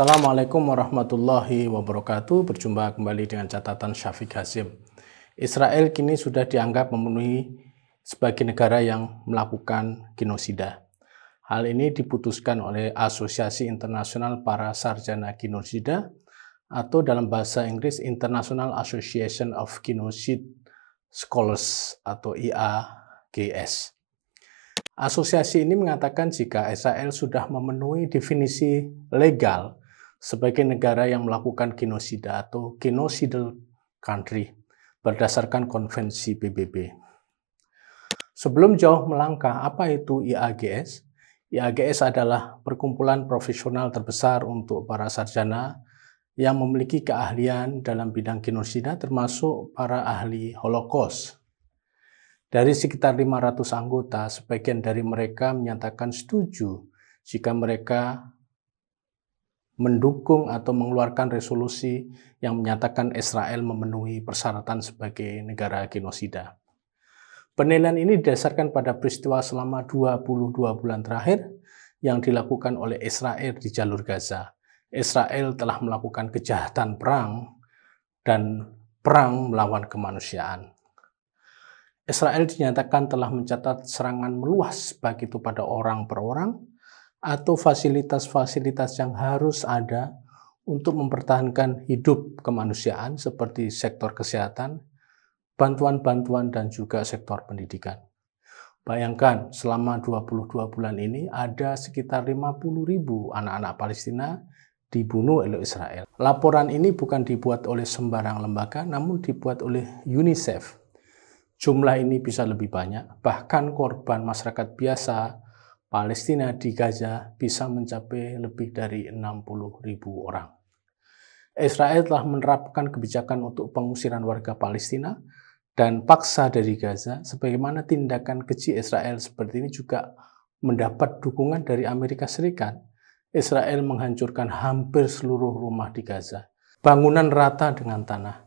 Assalamualaikum warahmatullahi wabarakatuh. Berjumpa kembali dengan catatan Syafiq Hasyim. Israel kini sudah dianggap memenuhi sebagai negara yang melakukan genosida. Hal ini diputuskan oleh Asosiasi Internasional Para Sarjana Genosida atau dalam bahasa Inggris International Association of Genocide Scholars atau IAGS. Asosiasi ini mengatakan jika Israel sudah memenuhi definisi legal sebagai negara yang melakukan genosida atau genocidal country berdasarkan konvensi PBB. Sebelum jauh melangkah, apa itu IAGS? IAGS adalah perkumpulan profesional terbesar untuk para sarjana yang memiliki keahlian dalam bidang genosida termasuk para ahli Holocaust. Dari sekitar 500 anggota, sebagian dari mereka menyatakan setuju jika mereka mendukung atau mengeluarkan resolusi yang menyatakan Israel memenuhi persyaratan sebagai negara genosida. Penilaian ini didasarkan pada peristiwa selama 22 bulan terakhir yang dilakukan oleh Israel di jalur Gaza. Israel telah melakukan kejahatan perang dan perang melawan kemanusiaan. Israel dinyatakan telah mencatat serangan meluas baik itu pada orang per orang atau fasilitas-fasilitas yang harus ada untuk mempertahankan hidup kemanusiaan seperti sektor kesehatan, bantuan-bantuan, dan juga sektor pendidikan. Bayangkan selama 22 bulan ini ada sekitar 50.000 anak-anak Palestina dibunuh oleh Israel. Laporan ini bukan dibuat oleh sembarang lembaga, namun dibuat oleh UNICEF. Jumlah ini bisa lebih banyak, bahkan korban masyarakat biasa Palestina di Gaza bisa mencapai lebih dari 60.000 orang. Israel telah menerapkan kebijakan untuk pengusiran warga Palestina dan paksa dari Gaza, sebagaimana tindakan keji Israel seperti ini juga mendapat dukungan dari Amerika Serikat. Israel menghancurkan hampir seluruh rumah di Gaza, bangunan rata dengan tanah.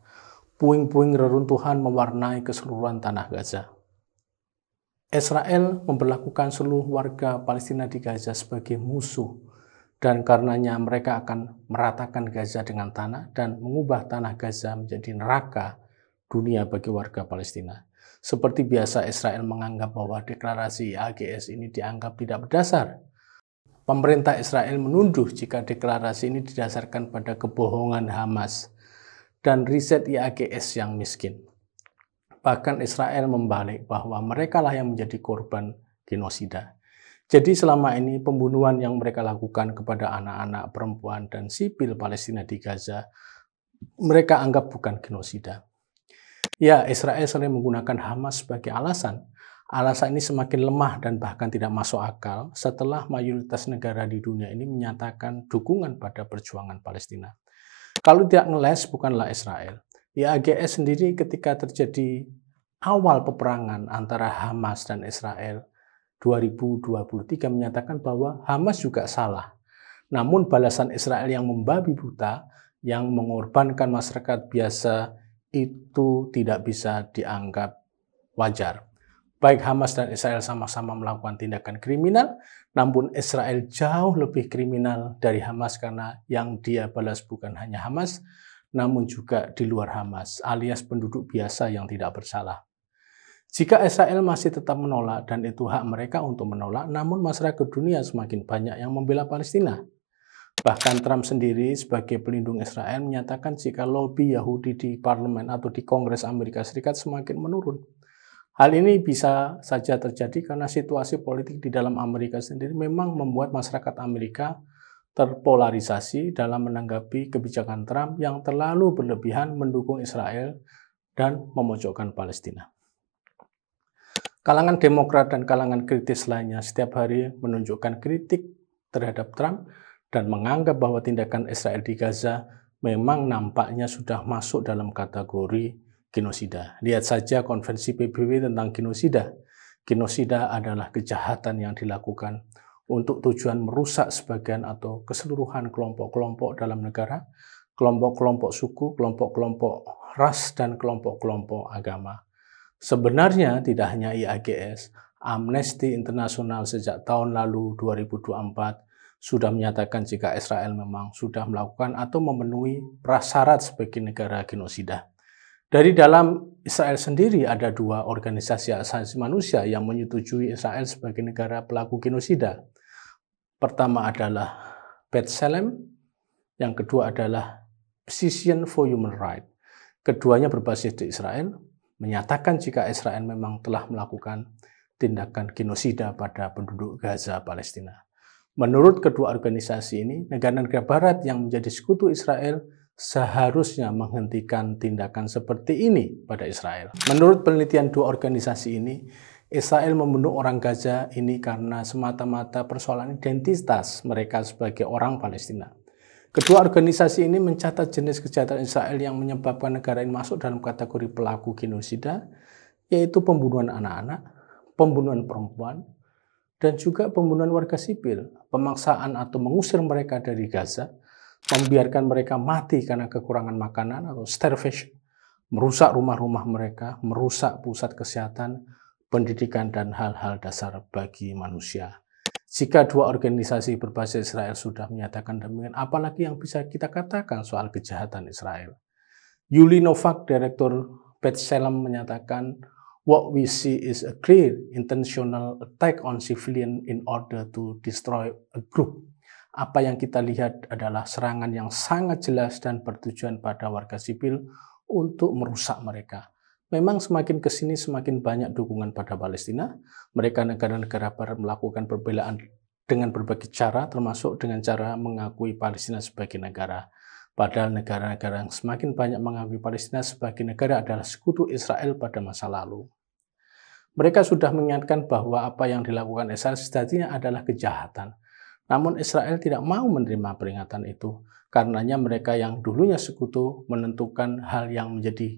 Puing-puing reruntuhan mewarnai keseluruhan tanah Gaza. Israel memperlakukan seluruh warga Palestina di Gaza sebagai musuh, dan karenanya mereka akan meratakan Gaza dengan tanah dan mengubah tanah Gaza menjadi neraka dunia bagi warga Palestina. Seperti biasa, Israel menganggap bahwa deklarasi IAGS ini dianggap tidak berdasar. Pemerintah Israel menunduh jika deklarasi ini didasarkan pada kebohongan Hamas dan riset IAGS yang miskin. Bahkan Israel membalik bahwa mereka lah yang menjadi korban genosida. Jadi selama ini pembunuhan yang mereka lakukan kepada anak-anak, perempuan, dan sipil Palestina di Gaza, mereka anggap bukan genosida. Ya, Israel sering menggunakan Hamas sebagai alasan. Alasan ini semakin lemah dan bahkan tidak masuk akal setelah mayoritas negara di dunia ini menyatakan dukungan pada perjuangan Palestina. Kalau tidak ngeles, bukanlah Israel. IAGS sendiri ketika terjadi awal peperangan antara Hamas dan Israel 2023 menyatakan bahwa Hamas juga salah. Namun balasan Israel yang membabi buta, yang mengorbankan masyarakat biasa, itu tidak bisa dianggap wajar. Baik Hamas dan Israel sama-sama melakukan tindakan kriminal, namun Israel jauh lebih kriminal dari Hamas karena yang dia balas bukan hanya Hamas, namun juga di luar Hamas, alias penduduk biasa yang tidak bersalah. Jika Israel masih tetap menolak, dan itu hak mereka untuk menolak, namun masyarakat dunia semakin banyak yang membela Palestina. Bahkan Trump sendiri sebagai pelindung Israel menyatakan jika lobi Yahudi di parlemen atau di Kongres Amerika Serikat semakin menurun. Hal ini bisa saja terjadi karena situasi politik di dalam Amerika sendiri memang membuat masyarakat Amerika terpolarisasi dalam menanggapi kebijakan Trump yang terlalu berlebihan mendukung Israel dan memojokkan Palestina. Kalangan Demokrat dan kalangan kritis lainnya setiap hari menunjukkan kritik terhadap Trump dan menganggap bahwa tindakan Israel di Gaza memang nampaknya sudah masuk dalam kategori genosida. Lihat saja konvensi PBB tentang genosida. Genosida adalah kejahatan yang dilakukan untuk tujuan merusak sebagian atau keseluruhan kelompok-kelompok dalam negara, kelompok-kelompok suku, kelompok-kelompok ras, dan kelompok-kelompok agama. Sebenarnya tidak hanya IAGS, Amnesty International sejak tahun lalu 2024 sudah menyatakan jika Israel memang sudah melakukan atau memenuhi prasyarat sebagai negara genosida. Dari dalam Israel sendiri ada dua organisasi hak asasi manusia yang menyetujui Israel sebagai negara pelaku genosida. Pertama adalah B'Tselem, yang kedua adalah Physicians for Human Rights. Keduanya berbasis di Israel, menyatakan jika Israel memang telah melakukan tindakan genosida pada penduduk Gaza, Palestina. Menurut kedua organisasi ini, negara-negara Barat yang menjadi sekutu Israel seharusnya menghentikan tindakan seperti ini pada Israel. Menurut penelitian dua organisasi ini, Israel membunuh orang Gaza ini karena semata-mata persoalan identitas mereka sebagai orang Palestina. Kedua organisasi ini mencatat jenis kejahatan Israel yang menyebabkan negara ini masuk dalam kategori pelaku genosida, yaitu pembunuhan anak-anak, pembunuhan perempuan, dan juga pembunuhan warga sipil, pemaksaan atau mengusir mereka dari Gaza, membiarkan mereka mati karena kekurangan makanan atau starvation, merusak rumah-rumah mereka, merusak pusat kesehatan, pendidikan, dan hal-hal dasar bagi manusia. Jika dua organisasi berbasis Israel sudah menyatakan demikian, apalagi yang bisa kita katakan soal kejahatan Israel? Yuli Novak, Direktur B'Tselem, menyatakan, "What we see is a clear intentional attack on civilian in order to destroy a group." Apa yang kita lihat adalah serangan yang sangat jelas dan bertujuan pada warga sipil untuk merusak mereka. Memang semakin kesini semakin banyak dukungan pada Palestina. Mereka negara-negara Barat melakukan pembelaan dengan berbagai cara, termasuk dengan cara mengakui Palestina sebagai negara. Padahal negara-negara yang semakin banyak mengakui Palestina sebagai negara adalah sekutu Israel pada masa lalu. Mereka sudah mengingatkan bahwa apa yang dilakukan Israel sejatinya adalah kejahatan. Namun Israel tidak mau menerima peringatan itu. Karenanya mereka yang dulunya sekutu menentukan hal yang menjadi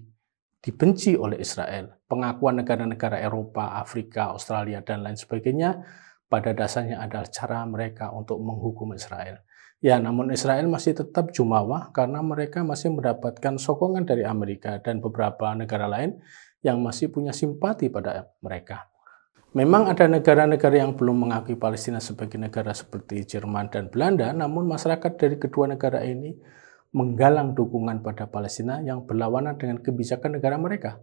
dibenci oleh Israel. Pengakuan negara-negara Eropa, Afrika, Australia, dan lain sebagainya pada dasarnya adalah cara mereka untuk menghukum Israel. Ya, namun Israel masih tetap jumawa karena mereka masih mendapatkan sokongan dari Amerika dan beberapa negara lain yang masih punya simpati pada mereka. Memang ada negara-negara yang belum mengakui Palestina sebagai negara seperti Jerman dan Belanda, namun masyarakat dari kedua negara ini menggalang dukungan pada Palestina yang berlawanan dengan kebijakan negara mereka.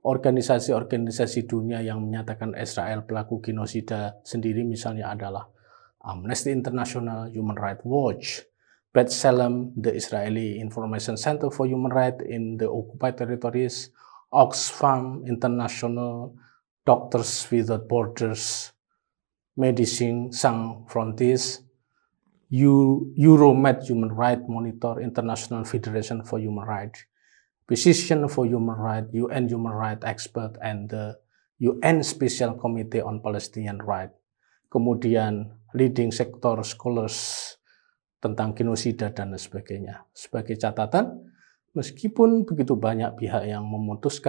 Organisasi-organisasi dunia yang menyatakan Israel pelaku genosida sendiri misalnya adalah Amnesty International, Human Rights Watch, B'Tselem, the Israeli Information Center for Human Rights in the Occupied Territories, Oxfam International, Doctors Without Borders, Médecins Sans Frontières, Euromed Human Rights Monitor, International Federation for Human Rights, Physicians for Human Rights, UN Human Rights Expert, and the UN Special Committee on Palestinian Rights. Kemudian leading sector scholars tentang genosida dan sebagainya. Sebagai catatan, meskipun begitu banyak pihak yang memutuskan